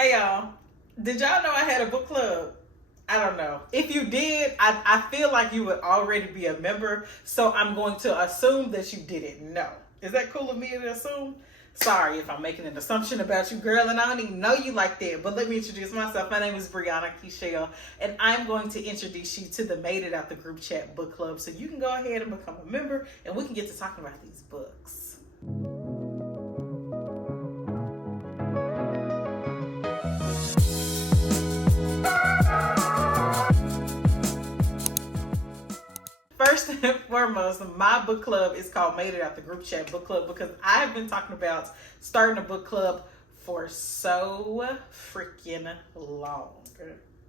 Hey y'all, did y'all know I had a book club? I don't know. If you did, I feel like you would already be a member, so I'm going to assume that you didn't know. Is that cool of me to assume? Sorry if I'm making an assumption about you, girl, and I don't even know you like that. But let me introduce myself. My name is Kechelle, and I'm going to introduce you to the Made It Out the Group Chat Book Club, so you can go ahead and become a member, and we can get to talking about these books. First and foremost, my book club is called Made It Out the Group Chat Book Club because I have been talking about starting a book club for so freaking long.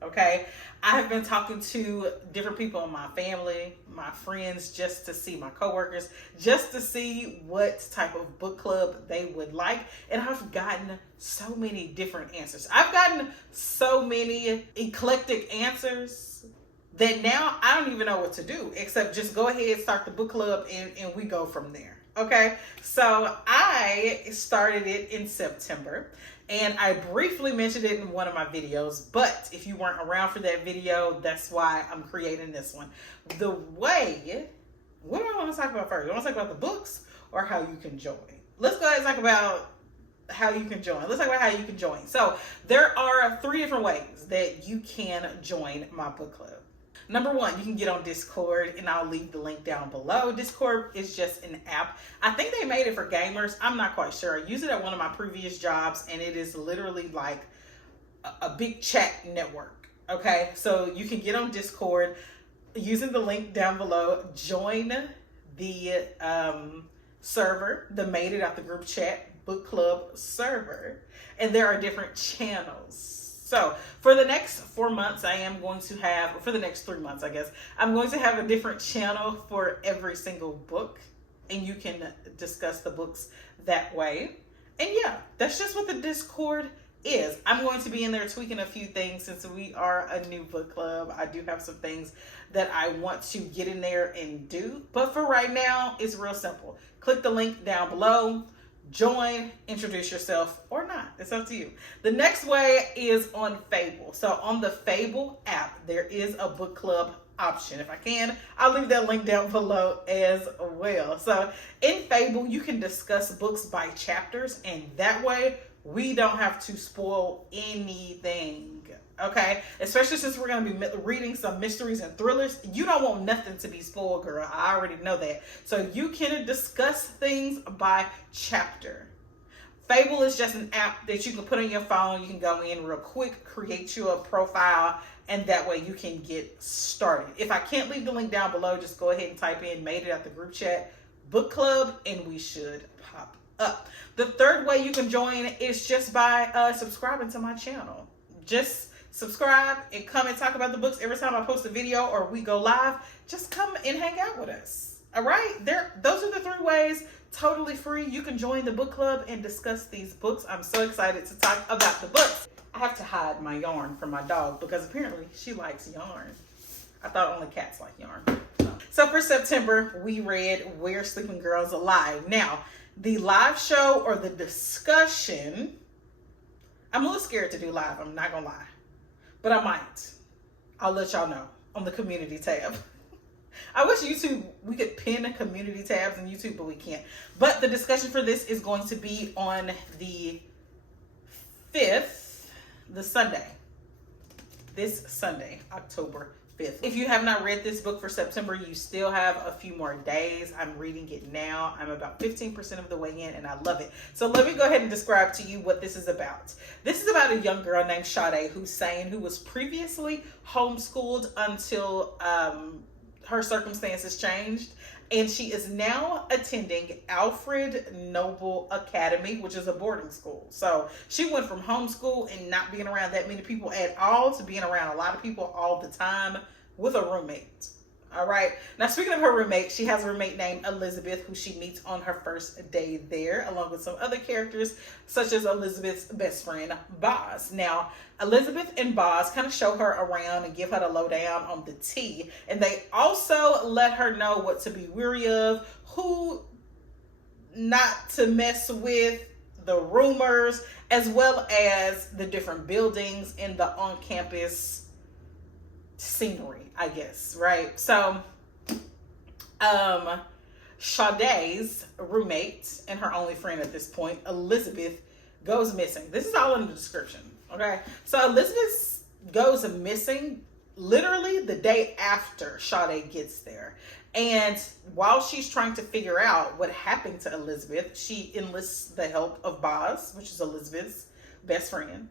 Okay, I have been talking to different people in my family, my friends, just to see my coworkers, just to see what type of book club they would like, and I've gotten so many different answers. I've gotten so many eclectic answers that now I don't even know what to do except just go ahead, start the book club, and we go from there. Okay, so I started it in September, and I briefly mentioned it in one of my videos, but if you weren't around for that video, that's why I'm creating this one. What do I want to talk about first? I want to talk about the books or how you can join? Let's go ahead and talk about how you can join. Let's talk about how you can join. So there are 3 different ways that you can join my book club. Number 1, you can get on Discord, and I'll leave the link down below. Discord is just an app. I think they made it for gamers. I'm not quite sure. I used it at one of my previous jobs, and it is literally like a big chat network. Okay, so you can get on Discord using the link down below. Join the server, the Made It Out the Group Chat Book Club server, and there are different channels. So for the next 4 months, I am going to have, or for the next 3 months, I guess, I'm going to have a different channel for every single book, and you can discuss the books that way. And yeah, that's just what the Discord is. I'm going to be in there tweaking a few things since we are a new book club. I do have some things that I want to get in there and do. But for right now, it's real simple. Click the link down below. Join, introduce yourself, or not. It's up to you. The next way is on Fable. So on the Fable app, there is a book club option. If I can, I'll leave that link down below as well. So in Fable, you can discuss books by chapters, and that way we don't have to spoil anything. Okay, especially since we're going to be reading some mysteries and thrillers. You don't want nothing to be spoiled, girl. I already know that. So you can discuss things by chapter. Fable is just an app that you can put on your phone. You can go in real quick, create you a profile, and that way you can get started. If I can't leave the link down below, just go ahead and type in Made It Out the Group Chat Book Club, and we should pop up. The third way you can join is just by subscribing to my channel. Just subscribe and come and talk about the books every time I post a video or we go live. Just come and hang out with us. All right, those are the 3 ways, totally free. You can join the book club and discuss these books. I'm so excited to talk about the books. I have to hide my yarn from my dog because apparently she likes yarn. I thought only cats like yarn. So for September, we read Where Sleeping Girls Alive. Now, the live show or the discussion, I'm a little scared to do live, I'm not gonna lie. But I might. I'll let y'all know on the community tab. I wish we could pin community tabs in YouTube, but we can't. But the discussion for this is going to be on the 5th, the Sunday. This Sunday, October 5th. If you have not read this book for September, you still have a few more days. I'm reading it now. I'm about 15% of the way in, and I love it. So let me go ahead and describe to you what this is about. This is about a young girl named Sade who was previously homeschooled until her circumstances changed. And she is now attending Alfred Noble Academy, which is a boarding school. So she went from homeschool and not being around that many people at all to being around a lot of people all the time with a roommate. All right. Now, speaking of her roommate, she has a roommate named Elizabeth, who she meets on her first day there, along with some other characters, such as Elizabeth's best friend, Boz. Now, Elizabeth and Boz kind of show her around and give her the lowdown on the tea. And they also let her know what to be wary of, who not to mess with, the rumors, as well as the different buildings and the on-campus scenery, I guess, right? So, Sade's roommate and her only friend at this point, Elizabeth, goes missing. This is all in the description, okay? So Elizabeth goes missing literally the day after Sade gets there. And while she's trying to figure out what happened to Elizabeth, she enlists the help of Boz, which is Elizabeth's best friend.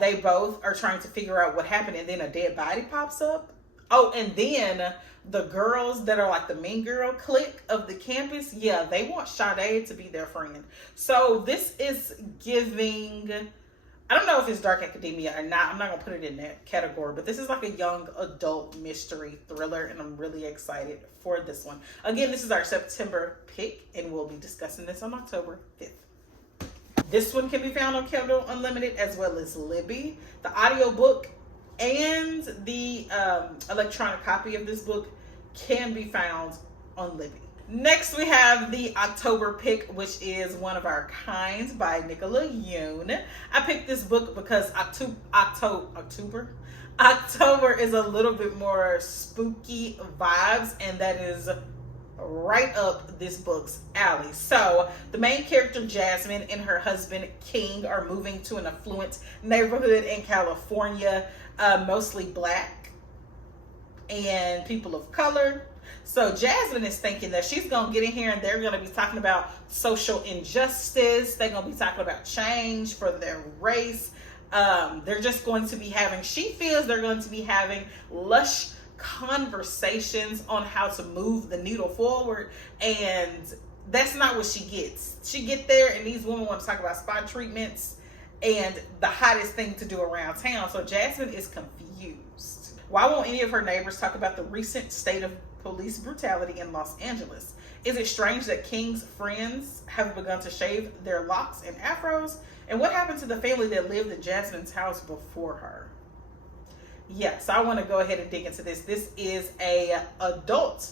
They both are trying to figure out what happened, and then a dead body pops up. Oh, and then the girls that are like the mean girl clique of the campus, yeah, they want Sade to be their friend. So this is giving, I don't know if it's dark academia or not. I'm not going to put it in that category, but this is like a young adult mystery thriller, and I'm really excited for this one. Again, this is our September pick, and we'll be discussing this on October 5th. This one can be found on Kindle Unlimited as well as Libby. The audiobook and the electronic copy of this book can be found on Libby. Next, we have the October pick, which is One of Our Kind by Nicola Yoon. I picked this book because October is a little bit more spooky vibes, and that is right up this book's alley. So the main character Jasmine and her husband King are moving to an affluent neighborhood in California, mostly Black and people of color. So Jasmine is thinking that she's gonna get in here and they're gonna be talking about social injustice. They're gonna be talking about change for their race. They're just going to be having, she feels they're going to be having lush conversations on how to move the needle forward, and that's not what she gets. She get there and these women want to talk about spa treatments and the hottest thing to do around town. So Jasmine is confused. Why won't any of her neighbors talk about the recent state of police brutality in Los Angeles? Is it strange that King's friends have begun to shave their locks and afros? And what happened to the family that lived at Jasmine's house before her? Yes, I want to go ahead and dig into this. This is a adult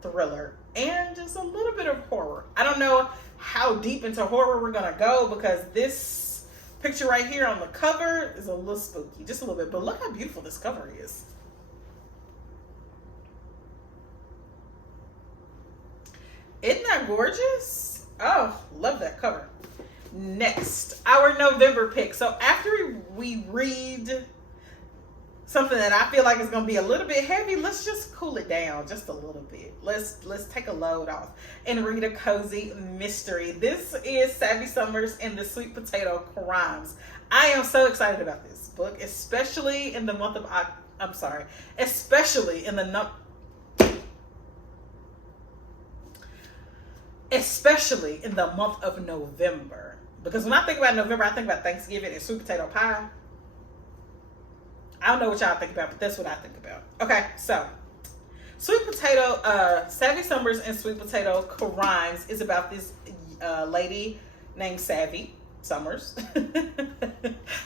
thriller and just a little bit of horror. I don't know how deep into horror we're gonna go because this picture right here on the cover is a little spooky, just a little bit. But look how beautiful this cover is. Isn't that gorgeous? Oh, love that cover. Next, our November pick. So after we read something that I feel like is going to be a little bit heavy, let's just cool it down just a little bit. Let's take a load off and read a cozy mystery. This is Savvy Summers and the Sweet Potato Crimes. I am so excited about this book, especially in the month of especially in the month of November. Because when I think about November, I think about Thanksgiving and sweet potato pie. I don't know what y'all think about, but that's what I think about. Okay, so Sweet Potato, Savvy Summers and Sweet Potato Crimes is about this lady named Savvy Summers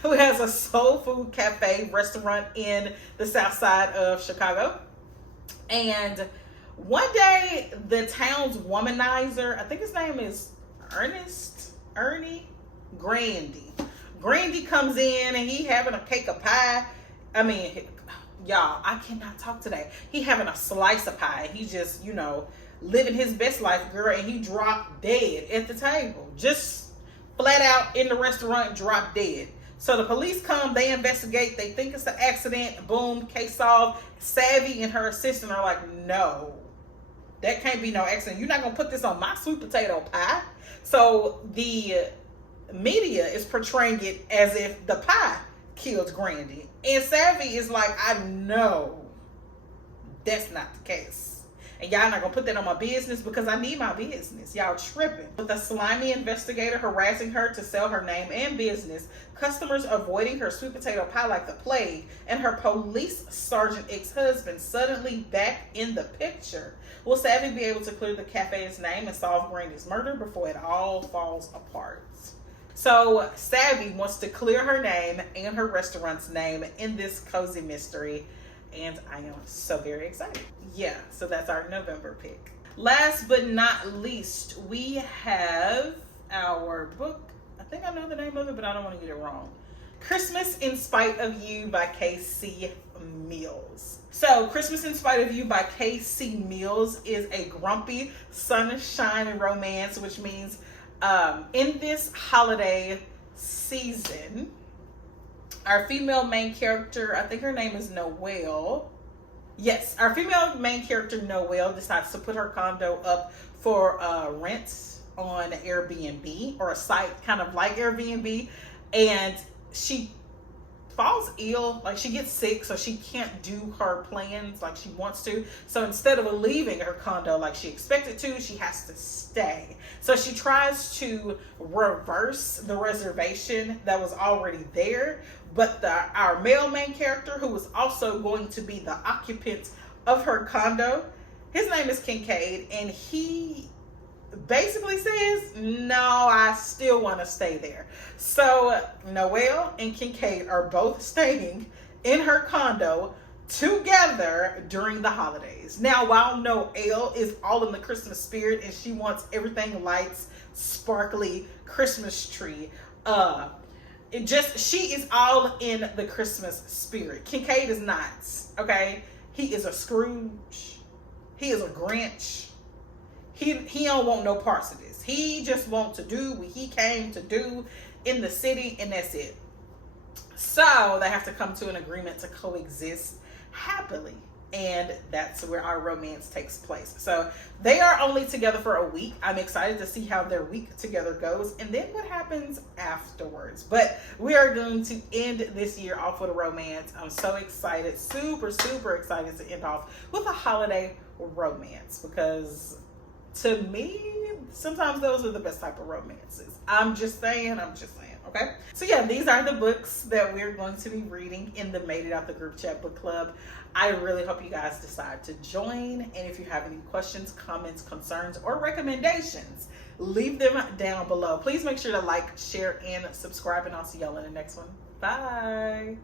who has a soul food cafe restaurant in the south side of Chicago. And one day, the town's womanizer, I think his name is Ernie Grandy. Grandy comes in and he having a cake of pie. I mean, y'all, I cannot talk today. He having a slice of pie. He just, living his best life, girl, and he dropped dead at the table. Just flat out in the restaurant, dropped dead. So the police come, they investigate, they think it's an accident, boom, case solved. Savvy and her assistant are like, no, that can't be no accident. You're not gonna put this on my sweet potato pie. So the media is portraying it as if the pie killed Grandy. And Savvy is like, I know that's not the case. And y'all not gonna put that on my business because I need my business. Y'all tripping. With a slimy investigator harassing her to sell her name and business, customers avoiding her sweet potato pie like the plague, and her police sergeant ex-husband suddenly back in the picture. Will Savvy be able to clear the cafe's name and solve Grandy's murder before it all falls apart? So Savvy wants to clear her name and her restaurant's name in this cozy mystery. And I am so very excited. Yeah, so that's our November pick. Last but not least, we have our book. I think I know the name of it, but I don't want to get it wrong. Christmas in Spite of You by K.C. Mills. So, Christmas in Spite of You by K.C. Mills is a grumpy sunshine romance, which means in this holiday season, our female main character, I think her name is Noelle. Yes, our female main character, Noelle, decides to put her condo up for rent on Airbnb, or a site kind of like Airbnb, and she falls ill, like she gets sick, so she can't do her plans like she wants to. So instead of leaving her condo like she expected to, she has to stay. So she tries to reverse the reservation that was already there, but our male main character, who was also going to be the occupant of her condo, his name is Kincaid, and he basically says, no, I still want to stay there. So Noelle and Kincaid are both staying in her condo together during the holidays. Now, while Noelle is all in the Christmas spirit and she wants everything lights, sparkly, Christmas tree, she is all in the Christmas spirit. Kincaid is not, okay? He is a Scrooge. He is a Grinch. He don't want no parts of this. He just wants to do what he came to do in the city, and that's it. So they have to come to an agreement to coexist happily, and that's where our romance takes place. So they are only together for a week. I'm excited to see how their week together goes, and then what happens afterwards. But we are going to end this year off with a romance. I'm so excited, super excited to end off with a holiday romance, because to me, sometimes those are the best type of romances. I'm just saying, okay? So yeah, these are the books that we're going to be reading in the Made It Out the Group Chat book club. I really hope you guys decide to join. And if you have any questions, comments, concerns, or recommendations, leave them down below. Please make sure to like, share, and subscribe, and I'll see y'all in the next one. Bye.